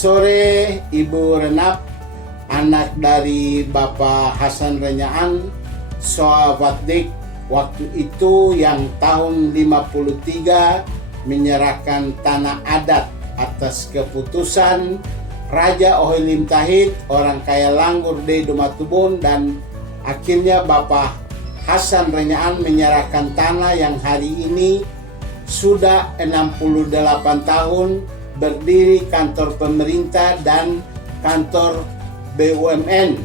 sore Ibu Renap, anak dari Bapak Hasan Renyaan, Soawatdik, waktu itu yang tahun 53 menyerahkan tanah adat atas keputusan Raja Ohilim Tahit, orang kaya Langgur de Dumatubun, dan akhirnya Bapak Hasan Renyaan menyerahkan tanah yang hari ini sudah 68 tahun berdiri kantor pemerintah dan kantor BUMN.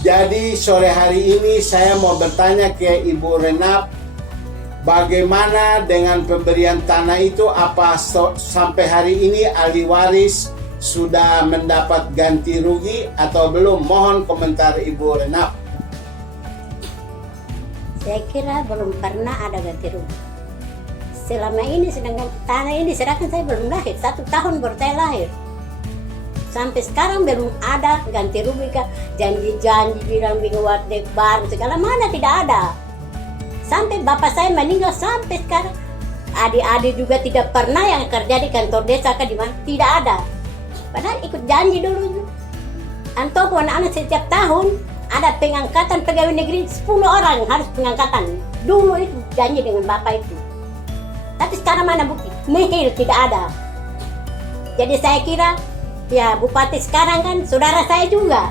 Jadi sore hari ini saya mau bertanya ke Ibu Renap, bagaimana dengan pemberian tanah itu? Apa sampai hari ini ahli waris sudah mendapat ganti rugi atau belum? Mohon komentar Ibu Renap. Saya kira belum pernah ada ganti rugi. Selama ini sedangkan tanah ini diserahkan, saya belum lahir, 1 tahun baru saya lahir. Sampai sekarang belum ada ganti rugi, janji-janji bilang buat dek baru segala mana, tidak ada. Sampai bapak saya meninggal sampai sekarang, adik-adik juga tidak pernah yang kerja di kantor desa di mana, tidak ada. Padahal ikut janji dulu. Antok anak-anak setiap tahun ada pengangkatan pegawai negeri 10 orang harus pengangkatan. Dulu itu janji dengan bapak itu. Tapi sekarang mana bukti? Nihil, tidak ada. Jadi saya kira ya bupati sekarang kan saudara saya juga.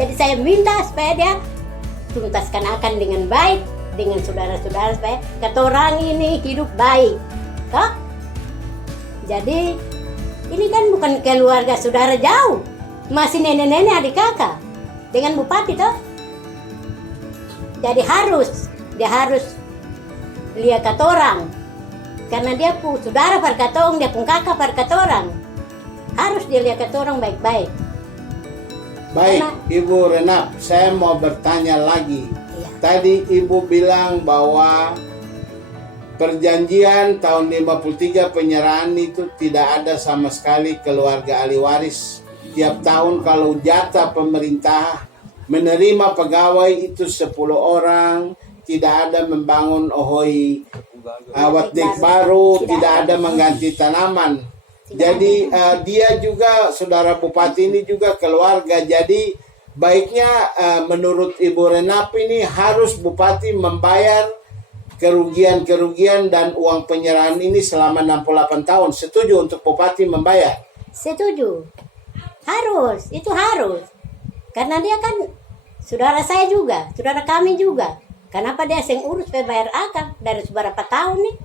Jadi saya minta supaya dia tuntaskan akan dengan baik dengan saudara-saudara supaya kata orang ini hidup baik. Toh? Jadi ini kan bukan keluarga saudara jauh, masih nenek-nenek adik kakak dengan bupati toh. Jadi dia harus lihat kata orang. Karena dia pun saudara par kata orang, dia pun kakak par kata orang. Harus dia lihat kata orang baik-baik. Baik, Karena, Ibu Renap, saya mau bertanya lagi. iya. Tadi Ibu bilang bahwa perjanjian tahun 53 penyerahan itu tidak ada sama sekali keluarga ahli waris. Tiap tahun kalau jatah pemerintah menerima pegawai itu 10 orang, tidak ada membangun Watdik baru, tidak ada mengganti tanaman. Jadi dia juga, saudara bupati ini juga keluarga. Jadi baiknya menurut Ibu Renap ini harus bupati membayar kerugian-kerugian dan uang penyerahan ini selama 68 tahun. Setuju untuk bupati membayar? Setuju. Harus, itu harus. Karena dia kan saudara saya juga, saudara kami juga. Kenapa dia yang urus bayar akar dari beberapa tahun nih?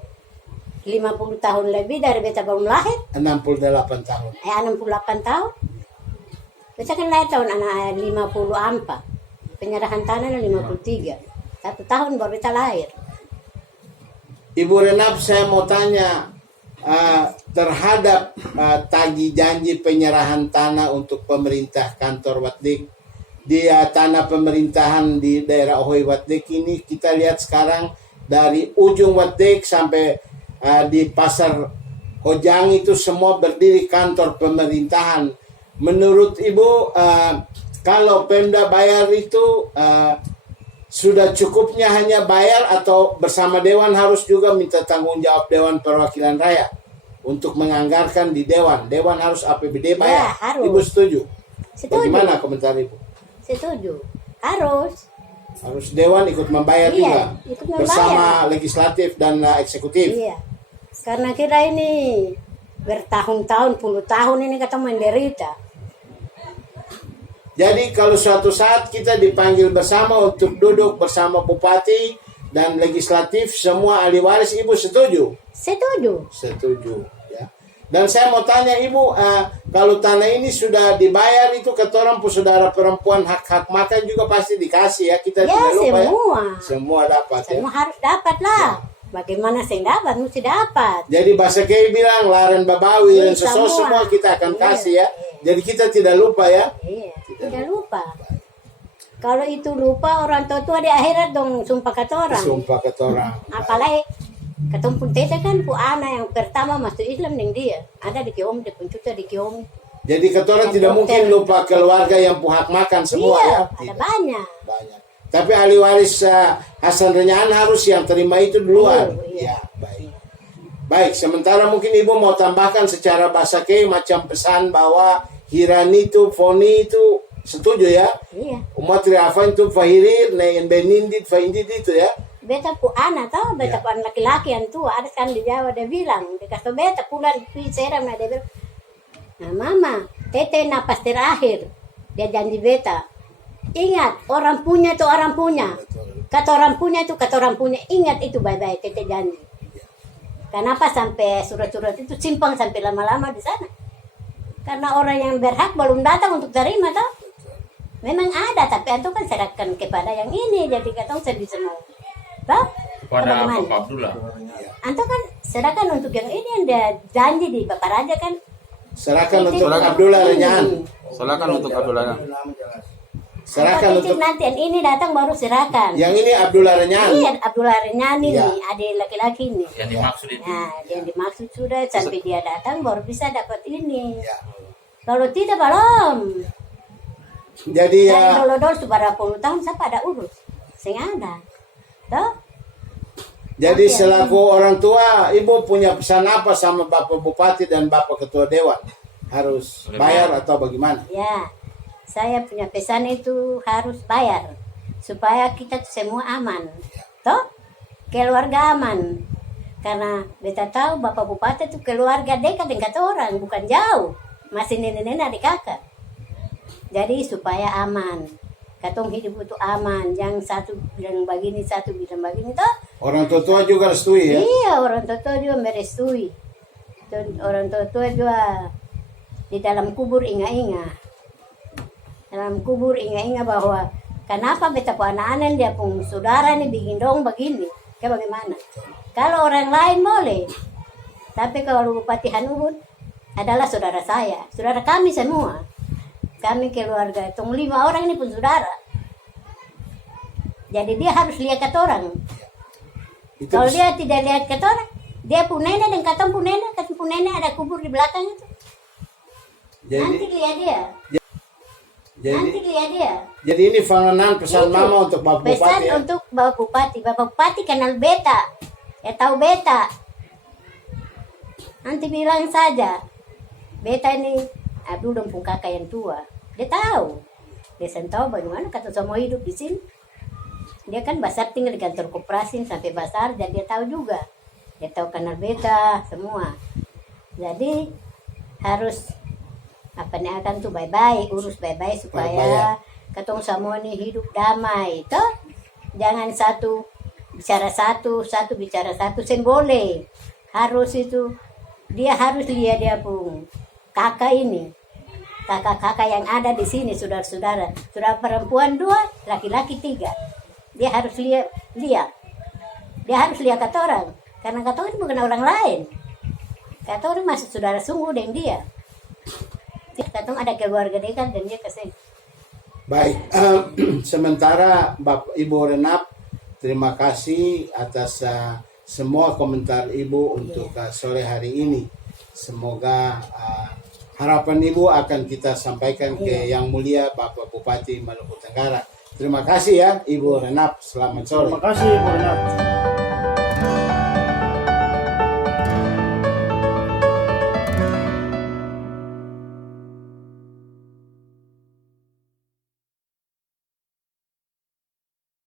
50 tahun lebih dari beta belum lahir. 68 tahun. 68 tahun. Beta kan lahir tahun 54. Penyerahan tanah 53. 1 tahun baru beta lahir. Ibu Renap, saya mau tanya terhadap tagih janji penyerahan tanah untuk pemerintah kantor Watdik di tanah pemerintahan di daerah Ohoi Watdik ini. Kita lihat sekarang dari ujung Watdik sampai di pasar Hojang itu semua berdiri kantor pemerintahan. Menurut Ibu, kalau Pemda bayar itu sudah cukupnya hanya bayar atau bersama Dewan harus juga minta tanggung jawab Dewan Perwakilan Rakyat untuk menganggarkan di Dewan? Dewan harus APBD bayar. Ya, harus. Ibu setuju? Setuju. Bagaimana komentar Ibu? Setuju. Harus. Harus Dewan ikut membayar juga ikut membayar. bersama legislatif dan eksekutif. Iya. Karena kita ini bertahun-tahun, puluh tahun ini kita menderita. Jadi kalau suatu saat kita dipanggil bersama untuk duduk bersama bupati dan legislatif, semua ahli waris, Ibu setuju? Setuju. Setuju. Ya. Dan saya mau tanya Ibu, kalau tanah ini sudah dibayar itu ke orang saudara perempuan hak-hak makan juga pasti dikasih ya, kita Ya, tidak lupa semua. ya. Semua dapat ya. Semua harus dapat lah. Bagaimana saya dapat? Mesti dapat. Jadi bahasa Kei bilang laren babawi dan Iya, semua kita akan Iya, kasih ya. iya. Jadi kita tidak lupa ya. Iya, tidak lupa. Kalau itu lupa, orang tua di akhirat dong sumpah kata orang. Sumpah ke orang. Apalagi ketumpul tete kan pu anak yang pertama masuk Islam dengan dia. Ada di Kiom, di pencuta di Kiom. Jadi ketua tidak mungkin lupa keluarga yang puhak makan semua Iya, ya. ada Tidak. banyak. Banyak. Tapi ahli waris Hasan Renyaan harus yang terima itu duluan. Iya. Ya, baik. Baik, sementara mungkin Ibu mau tambahkan secara bahasa Kei macam pesan bahwa hirani itu, foni itu, setuju ya? Iya. Umat riafan itu fahirir, nain benindit, faindit itu ya? Beta pu anak tau, beta pu anak laki-laki yang tua, ada kan di Jawa dia bilang, dia kata beta pulang pi seram, dia bilang, nah mama, tete napas terakhir, dia janji beta, ingat orang punya itu orang punya, kata orang punya itu kata orang punya, ingat itu baik-baik tete janji. Kenapa sampai surat-surat itu simpang sampai lama-lama di sana? Karena orang yang berhak belum datang untuk terima tau. Memang ada, tapi itu kan serahkan kepada yang ini, jadi katong saya bisa mau. Toh? Pada Bagaimana? Bapak Abdullah. Anto kan serahkan untuk yang ini yang dia janji di Bapak Raja kan. Serahkan Titip untuk yang Abdullah ini. Renyan. Silakan untuk Abdullah. Serahkan Anto untuk titip nanti yang ini datang baru serahkan. yang ini Abdullah Renyan. Iya, Abdullah Renyani Iya. nih, adik laki-laki nih. Yang dimaksud itu. Nah, yang dimaksud sudah sampai dia datang baru bisa dapat ini. Ya. Kalau tidak belum. Jadi Dari ya, dol-dol sudah 10 tahun siapa ada urus? Sing ada. Toh? jadi selaku orang tua, Ibu punya pesan apa sama Bapak Bupati dan Bapak Ketua Dewan? Harus bayar atau bagaimana? Ya, saya punya pesan itu harus bayar supaya kita tuh semua aman, toh keluarga aman. Karena beta tahu Bapak Bupati itu keluarga dekat dengan kata orang, bukan jauh, masih nenek-nenek adik kakak. Jadi supaya aman, katong hidup itu aman, yang satu bilang begini, satu bilang begini, toh. Orang tua juga restui ya? Iya, orang tua juga merestui. Dan orang tua juga di dalam kubur ingat-ingat. Dalam kubur ingat-ingat bahwa kenapa beta pu anak-anak dia pun saudara nih bikin dong begini. Kayak bagaimana? Kalau orang lain boleh. Tapi kalau Bupati Hanubun adalah saudara saya. Saudara kami semua. Kami keluarga. Tong 5 orang ini pun saudara. Jadi dia harus lihat kata orang. Itu Kalau dia tidak lihat kata orang, dia pun nenek dan katong pun nenek ada kubur di belakang itu. Nanti jadi, lihat dia. Nanti jadi, lihat dia. jadi ini fanganan pesan Itu. Mama untuk Bapak Pesan Bupati ya? untuk Bapak Bupati. Bapak Bupati kenal beta. Ya tahu beta. Nanti bilang saja. Beta ini Abdul dan pun kakak yang tua. Dia tahu. Dia tahu bagaimana kata semua hidup di sini. Dia kan besar tinggal di kantor koperasi sampai besar. Dan dia tahu juga. Dia tahu kenal beta semua. Jadi harus apa nih akan tuh baik-baik, urus baik-baik supaya ketong semua nih hidup damai, toh jangan satu bicara satu bicara satu, sen boleh, harus itu dia harus lihat dia pun kakak ini, kakak-kakak yang ada di sini, saudara-saudara, saudara perempuan 2, laki-laki 3, dia harus lihat, dia harus lihat kata orang, karena kata orang bukan orang lain, kata orang masih saudara sungguh dengan dia. Katong ada keluarga dekat dan dia kesini. Baik, sementara Bapak Ibu Renap, terima kasih atas semua komentar Ibu untuk sore hari ini. Semoga harapan Ibu akan kita sampaikan ke Yang Mulia Bapak Bupati Maluku Tenggara. Terima kasih ya Ibu Renap, selamat sore. Terima kasih, Bu Renat.